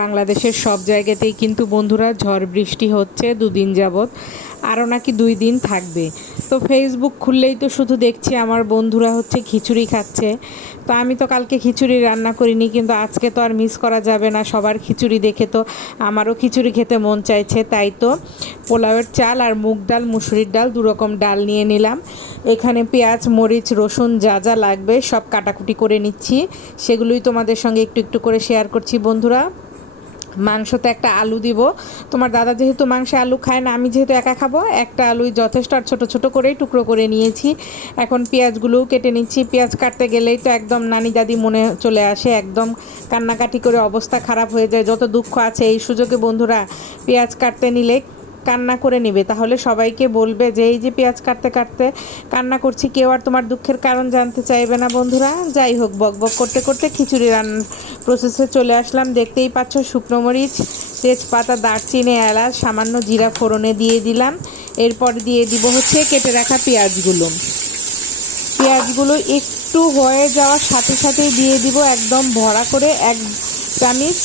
বাংলাদেশের সব জায়গাতেই কিন্তু বন্ধুরা ঝড় বৃষ্টি হচ্ছে দুদিন যাবৎ। আরও নাকি দুই দিন থাকবে। তো ফেসবুক খুললেই তো শুধু দেখছি আমার বন্ধুরা হচ্ছে খিচুড়ি খাচ্ছে। তো আমি তো কালকে খিচুড়ি রান্না করিনি, কিন্তু আজকে তো আর মিস করা যাবে না। সবার খিচুড়ি দেখে তো আমারও খিচুড়ি খেতে মন চাইছে, তাই তো পোলাওয়ের চাল আর মুগ ডাল, মুসুরির ডাল দু রকম ডাল নিয়ে নিলাম। এখানে পেঁয়াজ, মরিচ, রসুন যা যা লাগবে সব কাটাকুটি করে নিচ্ছি। সেগুলোই তোমাদের সঙ্গে একটু একটু করে শেয়ার করছি বন্ধুরা। মাংসতে একটা আলু দিব। তোমার দাদা যেহেতু মাংসে আলু খায় না, আমি যেহেতু একা খাব, একটা আলুই যথেষ্ট আর ছোটো ছোটো করেই টুকরো করে নিয়েছি। এখন পেঁয়াজগুলোও কেটে নিচ্ছি। পেঁয়াজ কাটতে গেলেই তো একদম নানি দাদি মনে চলে আসে, একদম কান্নাকাটি করে অবস্থা খারাপ হয়ে যায়। যত দুঃখ আছে এই সুযোগে বন্ধুরা, পেঁয়াজ কাটতে নিলে কান্না করে নেবে। তাহলে সবাইকে বলবে যে, এই যে পেঁয়াজ কাটতে কাটতে কান্না করছি, কেউ আর তোমার দুঃখের কারণ জানতে চাইবে না বন্ধুরা। যাই হোক, বক বক করতে করতে খিচুড়ি রান্নার প্রসেসে চলে আসলাম। দেখতেই পাচ্ছ শুকনো মরিচ, তেজপাতা, দারচিনি, এলাচ, সামান্য জিরা ফোড়নে দিয়ে দিলাম। এরপর দিয়ে দিব হচ্ছে কেটে রাখা পেঁয়াজগুলো। পেঁয়াজগুলো একটু হয়ে যাওয়ার সাথে সাথেই দিয়ে দিব একদম ভরা করে এক চামিচ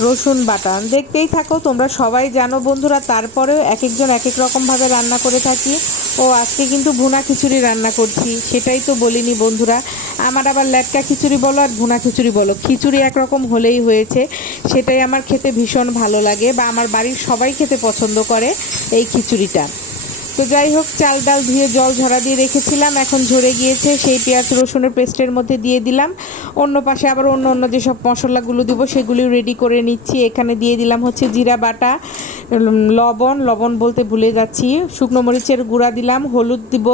রসুন বাটা। দেখতেই থাকো, তোমরা সবাই জানো বন্ধুরা, তারপরেও এক একজন এক এক রকমভাবে রান্না করে থাকি। ও, আজকে কিন্তু ভুনা খিচুড়ি রান্না করছি, সেটাই তো বলিনি বন্ধুরা। আমার আবার ল্যাটকা খিচুড়ি বলো আর ভুনা খিচুড়ি বলো। খিচুড়ি একরকম হলেই হয়েছে, সেটাই আমার খেতে ভীষণ ভালো লাগে বা আমার বাড়ির সবাই খেতে পছন্দ করে এই খিচুড়িটা। তো যাই হোক, চাল ডাল ধুয়ে জল ঝরা দিয়ে রেখেছিলাম। এখন ঝরে গিয়েছে, সেই পেঁয়াজ, রসুনের পেস্টের মধ্যে দিয়ে দিলাম। অন্য পাশে আবার অন্য অন্য যেসব মশলাগুলো দিব সেগুলি রেডি করে নিচ্ছি। এখানে দিয়ে দিলাম হচ্ছে জিরা বাটা লবণ। লবণ বলতে ভুলে যাচ্ছি। শুকনো মরিচের গুঁড়া দিলাম, হলুদ দিব।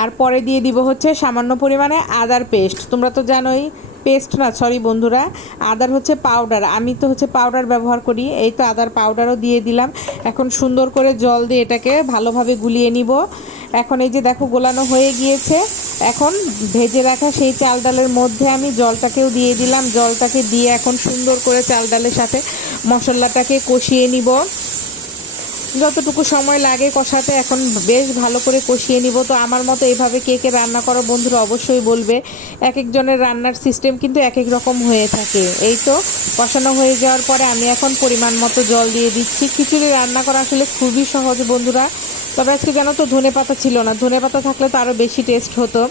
আর পরে দিয়ে দিব হচ্ছে সামান্য পরিমাণে আদার পেস্ট। তোমরা তো জানোই পেস্ট না সরি বন্ধুরা, আদার হচ্ছে পাউডার আমি তো হচ্ছে পাউডার ব্যবহার করি, এই তো আদার পাউডারও দিয়ে দিলাম, এখন সুন্দর করে জল দিয়ে এটাকে ভালোভাবে গুলিয়ে নিব, এখন এই যে দেখো গোলানো হয়ে গিয়েছে, এখন ভেজে রাখা সেই চাল ডালের মধ্যে আমি জলটাকেও দিয়ে দিলাম, জলটাকে দিয়ে এখন সুন্দর করে চাল ডালের সাথে মশলাটাকে কষিয়ে নিব। যতটুকু সময় লাগে কষাতে, এখন বেশ ভালো করে কষিয়ে নিব। তো আমার মতো এইভাবে কে কে রান্না করো বন্ধুরা অবশ্যই বলবে। এক একজনের রান্নার সিস্টেম কিন্তু এক এক রকম হয়ে থাকে। এই তো, কষানো হয়ে যাওয়ার পরে আমি এখন পরিমাণ মতো জল দিয়ে দিচ্ছি। খিচুড়ি রান্না করা আসলে খুবই সহজ বন্ধুরা। তবে আজকে জানো তো ধনে পাতা ছিল না। ধনে পাতা থাকলে তো আরও বেশি টেস্ট হতো।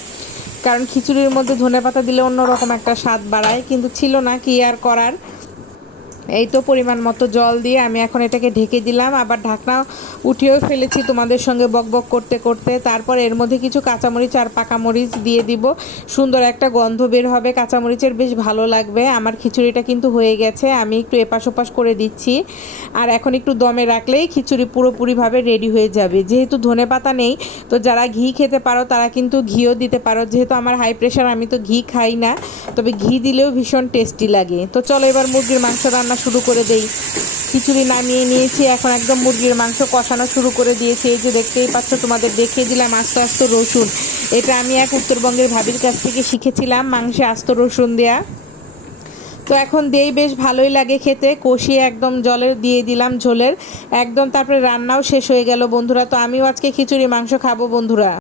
কারণ খিচুড়ির মধ্যে ধনে পাতা দিলে অন্যরকম একটা স্বাদ বাড়ায়, কিন্তু ছিল না কি আর করার। এই তো পরিমাণ মতো জল দিয়ে আমি এখন এটাকে ঢেকে দিলাম। আবার ঢাকনা উঠিয়েও ফেলেছি তোমাদের সঙ্গে বক বক করতে করতে। তারপর এর মধ্যে কিছু কাঁচামরিচ আর পাকা মরিচ দিয়ে দিব। সুন্দর একটা গন্ধ বের হবে। কাঁচামরিচের বেশ ভালো লাগবে। আমার খিচুড়িটা কিন্তু হয়ে গেছে। আমি একটু এপাশ ওপাশ করে দিচ্ছি। আর এখন একটু দমে রাখলেই খিচুড়ি পুরোপুরিভাবে রেডি হয়ে যাবে। যেহেতু ধনে পাতা নেই, তো যারা ঘি খেতে পারো তারা কিন্তু ঘিও দিতে পারো। যেহেতু আমার হাই প্রেশার আমি তো ঘি খাই না। তবে ঘি দিলেও ভীষণ টেস্টি লাগে। তো চলো এবার মুরগির মাংস রান্না শুরু করে দেই। খিচুড়ি নামিয়ে নিয়েছি, এখন একদম মুরগির মাংস কষানো শুরু করে দিয়েছি। এই যে দেখতেই পাচ্ছ, তোমাদের দেখিয়ে দিলাম আস্তে আস্তে রসুন। এটা আমি এক উত্তরবঙ্গের ভাবির কাছ থেকে শিখেছিলাম, মাংসে আস্ত রসুন দেয়া। তো এখন দিয়েই বেশ ভালোই লাগে খেতে। কষিয়ে একদম জলের দিয়ে দিলাম ঝোলের। একদম তারপরে রান্নাও শেষ হয়ে গেল বন্ধুরা। তো আমিও আজকে খিচুড়ি মাংস খাব বন্ধুরা।